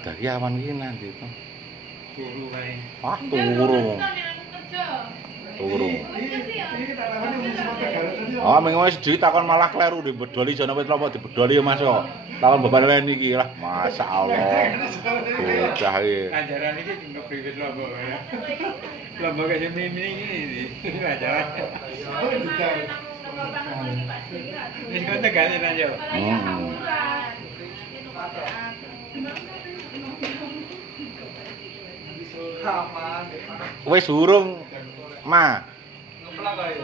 Dari awan iki nanti to. Turu kae. Wah, turu. Turu. Oh, ming wis ditakon malah kleru dibedoli jane wis lopo dibedoli ya Mas kok. Takon beban len iki lah. Masyaallah. Bocah iki. Ajaran iki tinggal priwit lombok ya. Lombok kayak mini iki ajaran. Wis kok tegane aja. Wis urung, Ma. Ngeplak kae.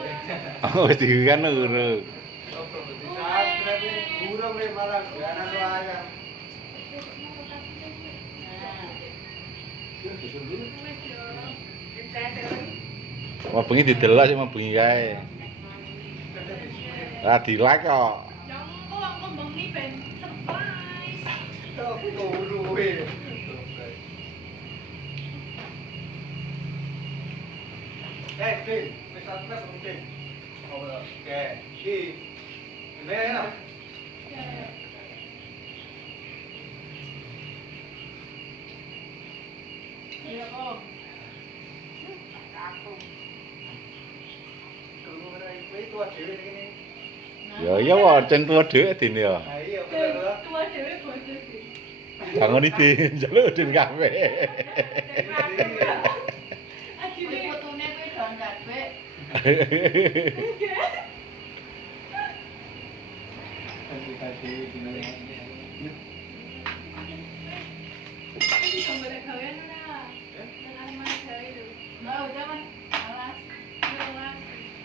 Oh, wis dikan urung. Urung le malah ana ayam. Wah, bengi didelok sik mau bengi kae. Lah di-like kok. Turu we. Din, wis atas mungkin. Oh, oke. Ini enak. Iya, Om. Tua dhewe ngene. Ya iya wae cen tuwa dhewe dene ya. Ha iya bener. Tua dhewe bojo sih. Bangun iki njaluk den kabeh. Adine fotone kuwi don kabeh. Kasih Ini kembali kalian ora? Dengan mas gawe itu. Enggak udah Mas. Alas. Alas.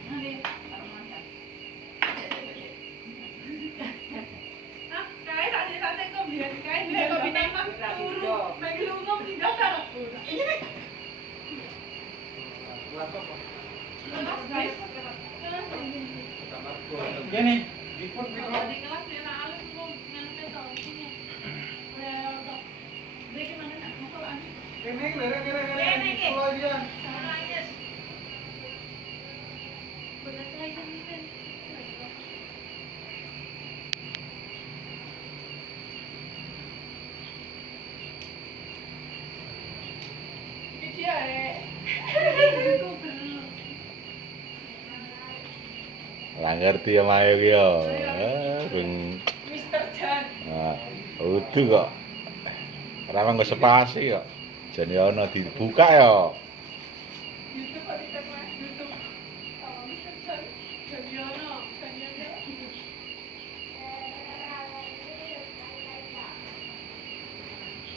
Nanti karo masak. Ah, kae tak sate kok biar kae biar kok bintang mas turu. Bagi lu ngom tidak karo. Ini. Gini. Di kelas dia alus ngom nang peto sini. Udah. Dia gimana nak masuk ani? Ini kere. Kalau dia Lah ngerti ya Mayo ki ya. Ben Mister Jan. udu kok. Ora nggo spasi kok. Jane ana dibuka ya. YouTube kok kita Mas YouTube. Oh, Mister Jan. Janiono, Janiono.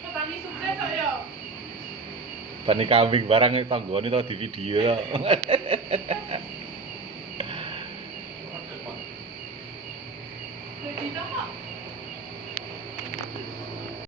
Petani sukses kok ya. Tani kambing barang tanggane to di video to. Jadi kok